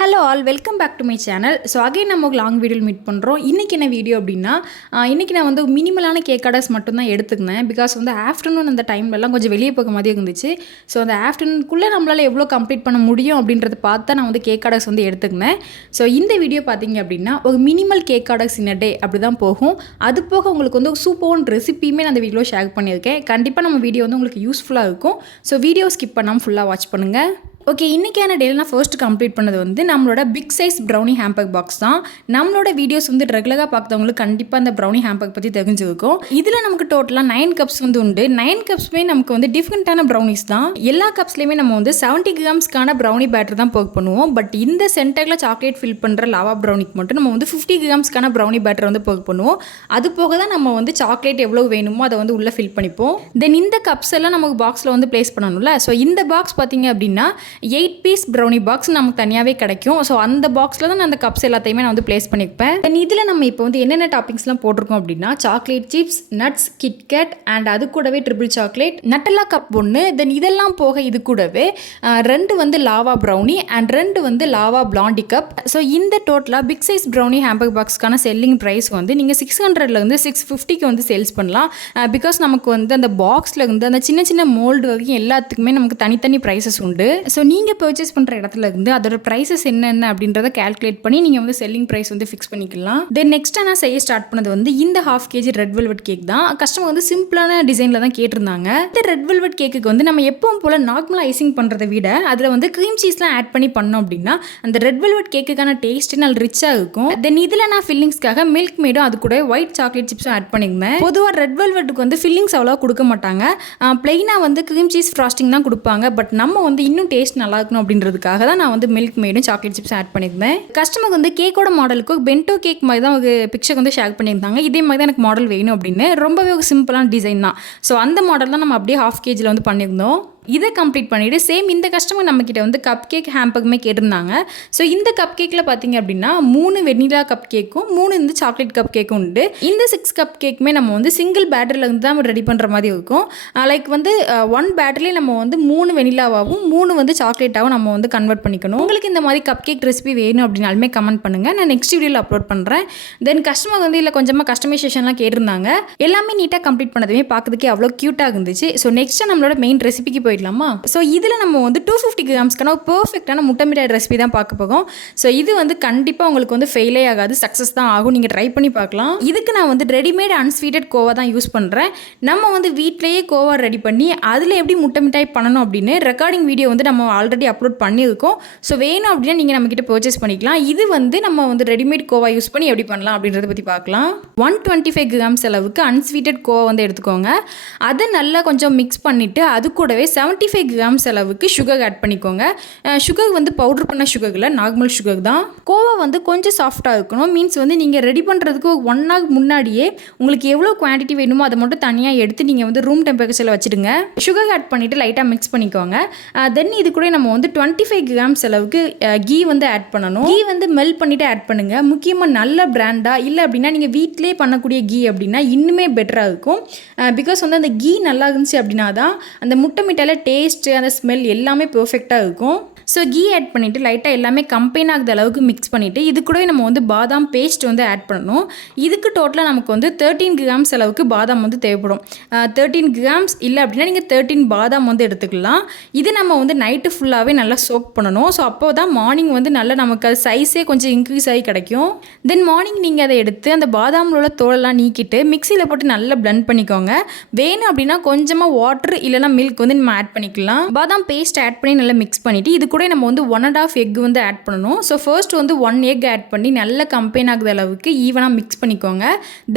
Hello all welcome back to my channel so again நம்ம long video meet பண்ணுறோம் இன்றைக்கி என்ன வீடியோ அப்படின்னா இன்றைக்கி நான் வந்து மினிமலான கேக் ஆர்டர்ஸ் மட்டும்தான் எடுத்துக்கினேன். பிகாஸ் வந்து ஆஃப்டர்நூன் அந்த டைம்லலாம் கொஞ்சம் வெளியே போக மாதிரி இருந்துச்சு. ஸோ அந்த ஆஃப்டர்நூனுக்குள்ளே நம்மளால் எவ்வளோ கம்ப்ளீட் பண்ண முடியும் அப்படின்றத பார்த்து நான் வந்து கேக் ஆர்டர்ஸ் வந்து எடுத்துக்கினேன். ஸோ இந்த வீடியோ பார்த்தீங்க அப்படின்னா ஒரு minimal cake orders in day அப்படி தான் போகும். அது போக உங்களுக்கு வந்து சூப்பரான ரெசிப்பியுமே நான் அந்த வீடியோ ஷேர் பண்ணியிருக்கேன். கண்டிப்பாக நம்ம வீடியோ வந்து உங்களுக்கு யூஸ்ஃபுல்லாக இருக்கும். ஸோ வீடியோ ஸ்கிப் பண்ணாமல் ஃபுல்லாக வாட்ச் பண்ணுங்கள் ஓகே இன்றைக்கான டேல நான் ஃபர்ஸ்ட் கம்ப்ளீட் பண்ணது வந்து நம்மளோட big size brownie hamper box தான். நம்மளோட வீடியோஸ் வந்து ரெகுலராக பார்த்தவங்களுக்கு கண்டிப்பாக அந்த ப்ரௌனி ஹேம்பக் பற்றி தெரிஞ்சிருக்கும். இதில் நமக்கு டோட்டலாக நைன் கப்ஸ் வந்து உண்டு. நைன் கப்ஸுமே நமக்கு வந்து டிஃப்ரெண்ட்டான ப்ரௌனிஸ் தான். எல்லா கப்ஸ்லேயுமே நம்ம வந்து செவன்ட்டி கிராம்ஸ்க்கான ப்ரௌனி பேட்டர் தான் ஒர்க் பண்ணுவோம். பட் இந்த சென்டரில் சாக்லேட் ஃபில் பண்ணுற லாவா ப்ரௌனிக்கு மட்டும் நம்ம வந்து ஃபிஃப்டி கிராம்ஸ்க்கான ப்ரௌனி பேட்டர் வந்து ஒர்க் பண்ணுவோம். அது போக தான் நம்ம வந்து சாக்லேட் எவ்வளோ வேணுமோ அதை வந்து உள்ளே ஃபில் பண்ணிப்போம். தென் இந்த கப்ஸ் எல்லாம் நமக்கு பாக்ஸில் வந்து ப்ளேஸ் பண்ணணும்ல. ஸோ இந்த பாக்ஸ் பார்த்தீங்க அப்படின்னா எயிட் பீஸ் ப்ரௌனி பாக்ஸ் நமக்கு தனியாகவே கிடைக்கும். ஸோ அந்த பாக்ஸில் தான் நான் அந்த கப்ஸ் எல்லாத்தையுமே நான் வந்து ப்ளேஸ் பண்ணிப்பேன் தென் இதில் நம்ம இப்போ வந்து என்னென்ன டாப்பிங்ஸ்லாம் போட்டிருக்கோம் அப்படின்னா chocolate chips nuts KitKat and அது கூடவே ட்ரிபிள் சாக்லேட் நட்டெல்லாம் கப் ஒன்று தென் இதெல்லாம் போக இது கூடவே ரெண்டு வந்து லாவா ப்ரௌனி அண்ட் ரெண்டு வந்து லாவா பிளாண்டி கப் ஸோ இந்த டோட்டலாக பிக் சைஸ் ப்ரௌனி ஹேம்பர் பாக்ஸ்க்கான செல்லிங் ப்ரைஸ் வந்து நீங்கள் சிக்ஸ் ஹண்ட்ரட்லேருந்து சிக்ஸ் ஃபிஃப்டிக்கு வந்து சேல்ஸ் பண்ணலாம். பிகாஸ் நமக்கு வந்து அந்த பாக்ஸில் இருந்து அந்த சின்ன சின்ன மோல்டு வரைக்கும் எல்லாத்துக்குமே நமக்கு தனித்தனி ப்ரைஸஸ் உண்டு. ஸோ ஸோ நீங்கள் பர்ச்சேஸ் பண்ணுற இடத்துல இருந்து அதோட ப்ரைஸஸ் என்னென்ன அப்படின்றத கால்குலேட் பண்ணி நீங்கள் வந்து செல்லிங் ப்ரைஸ் வந்து ஃபிக்ஸ் பண்ணிக்கலாம். தென் நெக்ஸ்ட்டாக நான் செய்ய ஸ்டார்ட் பண்ணது வந்து இந்த half KG red velvet cake தான். கஸ்டமர் வந்து சிம்பிளான டிசைனில் தான் கேட்டிருந்தாங்க. இந்த ரெட் வெல்வெட் கேக்குக்கு வந்து நம்ம எப்பவும் போல் நார்மலாக ஐசிங் பண்ணுறதை விட அதில் வந்து க்ரீம் சீஸ்லாம் ஆட் பண்ணி பண்ணோம் அப்படின்னா அந்த ரெட் வெல்வெட் கேக்குக்கான டேஸ்ட் நல்ல ரிச்சாக இருக்கும். தென் இதில் நான் ஃபில்லிங்ஸ்க்காக மில்க் மேடும் அது கூட ஒயிட் சாக்லேட் சிப்ஸும் ஆட் பண்ணியிருந்தேன். பொதுவாக ரெட் வெல்வெட்டுக்கு வந்து ஃபில்லிங்ஸ் அவ்வளோவா கொடுக்க மாட்டாங்க. ப்ளெயினாக வந்து க்ரீம் சீஸ் ஃப்ராஸ்டிங் தான் கொடுப்பாங்க. பட் நம்ம வந்து இன்னும் டேஸ்ட் நல்லா இருக்கணும் அப்படின்றதுக்காக தான் நான் வந்து மில்க் மேடும் சாக்லேட் சிப்ஸ் ஆட் பண்ணியிருந்தேன். கஸ்டமருக்கு வந்து கேக்கோட மாடலுக்கு பென்டோ கேக் மாதிரி தான் ஒரு பிக்சர் வந்து ஷேர் பண்ணியிருந்தாங்க. இதே மாதிரி தான் எனக்கு மாடல் வேணும் அப்படின்னு. ரொம்பவே ஒரு சிம்பிளான டிசைன் தான். ஸோ அந்த மாடல் தான் நம்ம அப்படியே ஹாஃப் கேஜியில் வந்து பண்ணியிருந்தோம். இதை கம்ப்ளீட் பண்ணிவிட்டு சேம் இந்த கஸ்டமர் நம்மக்கிட்ட வந்து கப் கேக் ஹேம்பக்குமே கேட்டிருந்தாங்க. ஸோ இந்த கப் கேக்கில் பார்த்தீங்க அப்படின்னா மூணு வெண்ணிலா கப் கேக்கும் மூணு வந்து சாக்லேட் கப் கேக்கும் உண்டு. இந்த சிக்ஸ் கப் கேக்குமே நம்ம வந்து சிங்கிள் பேட்டரியில் இருந்து தான் ரெடி பண்ணுற மாதிரி இருக்கும். Uh, லைக் வந்து uh, ஒன் பேட்டர்லேயே நம்ம வந்து மூணு வெனிலாவாகவும் மூணு வந்து சாக்லேட்டாகவும் நம்ம வந்து கன்வெர்ட் பண்ணிக்கணும். உங்களுக்கு இந்த மாதிரி கப் கேக் ரெசிபி வேணும் அப்படின்னாலுமே கமெண்ட் பண்ணுங்கள் நான் நெக்ஸ்ட் வீடியோவில் அப்லோட் பண்ணுறேன் தென் கஸ்டமர் வந்து இல்லை கொஞ்சமாக கஸ்டமைசேஷன்லாம் கேட்டிருந்தாங்க. எல்லாமே நீட்டாக கம்ப்ளீட் பண்ணதுமே பார்க்கறதுக்கே அவ்வளோ க்யூட்டாக இருந்துச்சு. ஸோ நெக்ஸ்ட்டு நம்மளோட மெயின் ரெசிபிக்கு போயிடலாமா? ஸோ இதில் நம்ம வந்து டூ ஃபிஃப்டி கிராம்ஸ்க்கான ஒரு பர்ஃபெக்டான முட்டை மிட்டாய் ரெசிபி தான் பார்க்க போகும் ஸோ இது வந்து கண்டிப்பாக உங்களுக்கு வந்து ஃபெயிலே ஆகாது. சக்ஸஸ் தான் ஆகும். நீங்கள் ட்ரை பண்ணி பார்க்கலாம். இதுக்கு நான் வந்து ரெடிமேட் அன்ஸ்வீட்டட் கோவா தான் யூஸ் பண்ணுறேன் நம்ம வந்து வீட்டிலேயே கோவா ரெடி பண்ணி அதில் எப்படி முட்டை மிட்டாய் பண்ணணும் அப்படின்னு ரெக்கார்டிங் வீடியோ வந்து நம்ம ஆல்ரெடி அப்லோட் பண்ணியிருக்கோம். ஸோ வேணும் அப்படின்னா நீங்கள் நம்மக்கிட்ட பர்ச்சேஸ் பண்ணிக்கலாம். இது வந்து நம்ம வந்து ரெடிமேட் கோவா யூஸ் பண்ணி எப்படி பண்ணலாம் அப்படின்றத பற்றி பார்க்கலாம். ஒன் டுவெண்ட்டி ஃபைவ் கிராம்ஸ் அளவுக்கு அன்ஸ்வீட்டட் கோவா வந்து எடுத்துக்கோங்க. அதை நல்லா கொஞ்சம் மிக்ஸ் பண்ணிவிட்டு அது கூடவே செவன்ட்டி ஃபைவ் கிராம்ஸ் அளவுக்கு சுகர் ஆட் பண்ணிக்கோங்க சுகர் வந்து பவுடர் பண்ண சுகரில் நார்மல் சுகர் தான். கோவா வந்து கொஞ்சம் சாஃப்டாக இருக்கணும். மீன்ஸ் வந்து நீங்கள் ரெடி பண்ணுறதுக்கு ஒன் ஹவர் முன்னாடியே உங்களுக்கு எவ்வளோ குவான்டிட்டி வேணுமோ அதை மட்டும் தனியாக எடுத்து நீங்கள் வந்து ரூம் டெம்பரேச்சரில் வச்சுடுங்க. சுகர் ஆட் பண்ணிவிட்டு லைட்டாக மிக்ஸ் பண்ணிக்கோங்க. தென் இது கூட நம்ம வந்து டுவெண்ட்டி ஃபைவ் கிராம்ஸ் அளவுக்கு கீ வந்து ஆட் பண்ணணும். கீ வந்து மெல்ட் பண்ணிவிட்டு ஆட் பண்ணுங்கள் முக்கியமாக நல்ல பிராண்டாக இல்லை அப்படின்னா நீங்கள் வீட்டிலே பண்ணக்கூடிய கீ அப்படின்னா இன்னுமே பெட்டராக இருக்கும். பிகாஸ் வந்து அந்த கீ நல்லா இருந்துச்சு அப்படின்னா தான் அந்த முட்டை மிட்டாயில் டேஸ்ட்டு அந்த ஸ்மெல் எல்லாமே பெர்ஃபெக்டாக இருக்கும். ஸோ கீ ஆட் பண்ணிவிட்டு லைட்டாக எல்லாமே கம்பைன் ஆகுத அளவுக்கு மிக்ஸ் பண்ணிவிட்டு இது கூட நம்ம வந்து பாதாம் பேஸ்ட் வந்து ஆட் பண்ணணும். இதுக்கு டோட்டலாக நமக்கு வந்து தேர்ட்டீன் கிராம்ஸ் அளவுக்கு பாதாம் வந்து தேவைப்படும். தேர்ட்டீன் கிராம்ஸ் இல்லை அப்படின்னா நீங்கள் தேர்ட்டீன் பாதாம் வந்து எடுத்துக்கலாம். இது நம்ம வந்து நைட்டு ஃபுல்லாகவே நல்லா சோக் பண்ணணும். ஸோ அப்போ தான் மார்னிங் வந்து நல்லா நமக்கு அது சைஸே கொஞ்சம் இன்க்ரீஸ் ஆகி கிடைக்கும். தென் மார்னிங் நீங்கள் அதை எடுத்து அந்த பாதாமில் உள்ள தோலெல்லாம் நீக்கிட்டு மிக்சியில் போட்டு நல்லா blend பண்ணிக்கோங்க. வேணும் அப்படின்னா கொஞ்சமாக வாட்டர் இல்லைனா மில்க் வந்து நம்ம ஆட் பண்ணிக்கலாம். பாதாம் பேஸ்ட் ஆட் பண்ணி நல்லா மிக்ஸ் பண்ணிவிட்டு இது கூட நம்ம வந்து ஒன் அண்ட் ஆஃப் எக் வந்து ஆட் பண்ணணும். ஸோ ஃபர்ஸ்ட் வந்து ஒன் எக் ஆட் பண்ணி நல்ல கம்பெயின் ஆகுது அளவுக்கு ஈவனாக மிக்ஸ் பண்ணிக்கோங்க.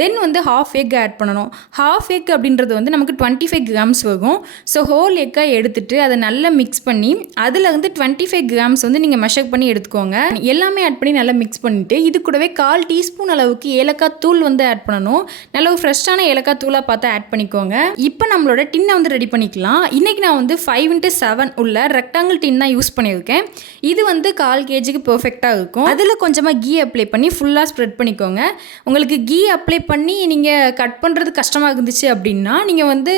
தென் வந்து ஹாஃப் எக் ஆட் பண்ணணும். ஹாஃப் எக் அப்படின்றது வந்து நமக்கு டுவெண்ட்டி ஃபைவ் கிராம்ஸ் வரும் ஸோ ஹோல் எக்காக எடுத்துட்டு அதை நல்லா மிக்ஸ் பண்ணி அதில் வந்து டுவெண்ட்டி ஃபைவ் கிராம்ஸ் வந்து நீங்கள் மெஷர் பண்ணி எடுத்துக்கோங்க. எல்லாமே ஆட் பண்ணி நல்லா மிக்ஸ் பண்ணிவிட்டு இது கூடவே கால் டீஸ்பூன் அளவுக்கு ஏலக்காய் தூள் வந்து ஆட் பண்ணணும். நல்ல ஒரு ஃப்ரெஷ்ஷான ஏலக்காய் தூளாக பார்த்து ஆட் பண்ணிக்கோங்க. இப்போ நம்மளோட டின்னை வந்து ரெடி பண்ணிக்கலாம். இன்றைக்கி நான் நான் வந்து ஃபைவ் இன்ட்டு செவன் உள்ள ரெக்டாங்கிள் டின் தான் யூஸ் பண்ணியிருக்கேன். இது வந்து கால் கேஜிக்கு பெர்ஃபெக்டாக இருக்கும். அதில் கொஞ்சமாக கீ அப்ளை பண்ணி ஃபுல்லாக ஸ்ப்ரெட் பண்ணிக்கோங்க. உங்களுக்கு கீ அப்ளை பண்ணி நீங்கள் கட் பண்ணுறது கஷ்டமாக இருந்துச்சு அப்படின்னா நீங்கள் வந்து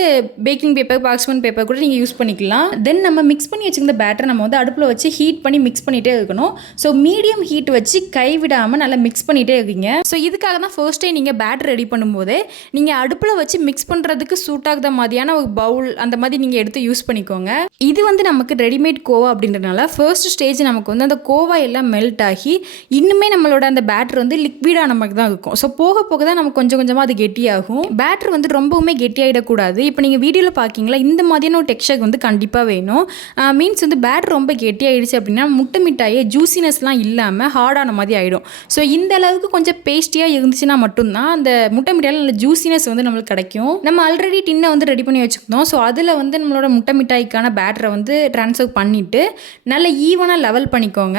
பேக்கிங் பேப்பர் பாக்ஸ்மன் பேப்பர் கூட நீங்கள் யூஸ் பண்ணிக்கலாம். தென் நம்ம மிக்ஸ் பண்ணி வச்சுருந்த பேட்டரை நம்ம வந்து அடுப்பில் வச்சு ஹீட் பண்ணி மிக்ஸ் பண்ணிகிட்டே இருக்கணும். ஸோ மீடியம் ஹீட் வச்சு கைவிடாமல் நல்லா மிக்ஸ் பண்ணிகிட்டே இருக்கீங்க. ஸோ இதுக்காக தான் ஃபர்ஸ்ட் டைம் நீங்கள் பேட்டர் ரெடி பண்ணும்போது நீங்கள் அடுப்பில் வச்சு மிக்ஸ் பண்ணுறதுக்கு சூட் ஆகுத மாதிரியான ஒரு பவுல் அந்த மாதிரி நீங்கள் எடுத்து யூஸ் பண்ணிக்கோங்க. இது வந்து நமக்கு ரெடிமேட் கோவா அப்படின்றனால ஃபர்ஸ்ட் ஸ்டேஜ் நமக்கு வந்து அந்த கோவா எல்லாம் மெல்ட் ஆகி இன்னுமே நம்மளோட அந்த பேட்டர் வந்து லிக்விடாக நமக்கு தான் இருக்கும். ஸோ போக போக தான் நமக்கு கொஞ்சம் கொஞ்சமாக அது கெட்டியாகும். பேட்டர் வந்து ரொம்பவுமே கெட்டியாகிடக்கூடாது இப்போ நீங்கள் வீடியோவில் பார்க்கிங்களா இந்த மாதிரியான ஒரு டெக்ஸ்டர் வந்து கண்டிப்பாக வேணும். மீன்ஸ் வந்து பேட்டர் ரொம்ப கெட்டியாகிடுச்சு அப்படின்னா முட்டை மிட்டாயே ஜூசினஸ்லாம் இல்லாமல் ஹார்டான மாதிரி ஆகிடும் ஸோ இந்த அளவுக்கு கொஞ்சம் பேஸ்டியாக இருந்துச்சுன்னா மட்டும்தான் அந்த முட்டை மிட்டாயில் நல்ல ஜூசினஸ் வந்து நம்மளுக்கு கிடைக்கும். நம்ம ஆல்ரெடி டின்னை வந்து ரெடி பண்ணி வச்சுருந்தோம். ஸோ அதில் வந்து நம்மளோட முட்டை மிட்டாய்க்கான பேட்டரை வந்து ட்ரான்ஸ்ஃபர் பண்ணிவிட்டு நல்ல ஈவனாக லெவல் பண்ணிக்கோங்க.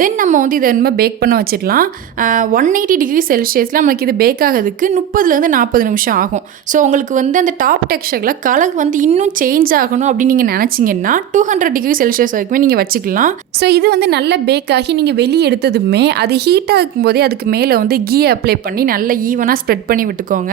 தென் நம்ம வந்து இதை இனிமேல் பேக் பண்ண வச்சிடலாம். ஒன் எயிட்டி டிகிரி செல்சியஸில் நம்மளுக்கு இது பேக் ஆகிறதுக்கு முப்பதுலேருந்து நாற்பது நிமிஷம் ஆகும். ஸோ உங்களுக்கு வந்து அந்த டாப் டெக்ஸ்சரில் கலர் வந்து இன்னும் சேஞ்ச் ஆகணும் அப்படின்னு நீங்கள் நினச்சிங்கன்னா டூ ஹண்ட்ரட் டிகிரி செல்சியஸ் வரைக்குமே நீங்கள் வச்சுக்கலாம். ஸோ இது வந்து நல்ல பேக் ஆகி நீங்கள் வெளியே எடுத்ததுமே அது ஹீட்டாக இருக்கும்போதே அதுக்கு மேலே வந்து கீ அப்ளை பண்ணி நல்ல ஈவனாக ஸ்ப்ரெட் பண்ணி விட்டுக்கோங்க.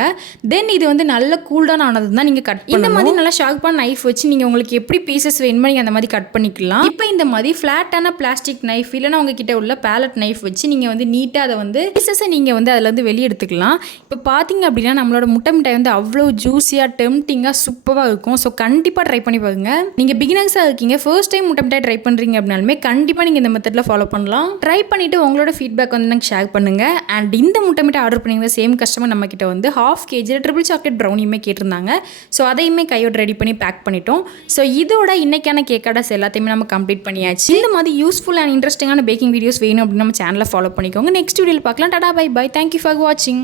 தென் இது வந்து நல்ல கூல்டான ஆனது தான் நீங்கள் கட் இந்த மாதிரி நல்லா ஷார்ப்பான நைஃப் வச்சு நீங்கள் உங்களுக்கு உங்களுக்கு எப்படி பீசஸ் வேணுமோ நீங்கள் அந்த மாதிரி கட் பண்ணிக்கலாம். இப்போ இந்த மாதிரி ஃப்ளாட்டான பிளாஸ்டிக் நைஃப் இல்லைனா உங்ககிட்ட உள்ள பேலட் நைஃப் வச்சு நீங்கள் வந்து நீட்டாக அதை வந்து பீசஸை நீங்கள் வந்து அதில் வந்து வெளியே எடுத்துக்கலாம். இப்போ பார்த்தீங்க அப்படின்னா நம்மளோட முட்டை மிட்டாய் வந்து அவ்வளோ ஜூஸியாக டெம்டிங்காக சூப்பராக இருக்கும். ஸோ கண்டிப்பாக ட்ரை பண்ணி பாருங்க. நீங்கள் பிகினர்ஸாக இருக்கீங்க ஃபர்ஸ்ட் டைம் முட்டை மிட்டாய் ட்ரை பண்ணுறீங்க அப்படின்னாலுமே கண்டிப்பாக நீங்கள் இந்த மெத்தடில் ஃபாலோ பண்ணலாம். ட்ரை பண்ணிவிட்டு உங்களோட ஃபீட்பேக் வந்து எனக்கு ஷேர் பண்ணுங்கள் அண்ட் இந்த முட்டை மிட்டாய் ஆர்டர் பண்ணியிருந்த சேம் கஸ்டமர் நம்ம கிட்ட வந்து ஹாஃப் கேஜி ட்ரிபிள் சாக்லேட் ப்ரௌனியுமே கேட்டிருந்தாங்க. ஸோ அதையுமே கையோட ரெடி பண்ணி பேக் பண்ணிட்டோம். ஸோ இதோட இன்றைக்கான கேக் ஆர்டர்ஸ் எல்லாத்தையுமே நம்ம கம்ப்ளீட் பண்ணியாச்சு. இந்த மாதிரி யூஸ்ஃபுல் அண்ட் இன்ட்ரெஸ்டிங்கான பேக்கிங் வீடியோஸ் வேணும் அப்படின்னு நம்ம சேனலை ஃபாலோ பண்ணிக்கோங்க. நெக்ஸ்ட் வீடியோவில் பார்க்கலாம். Tata bye bye thank you for வாட்சிங்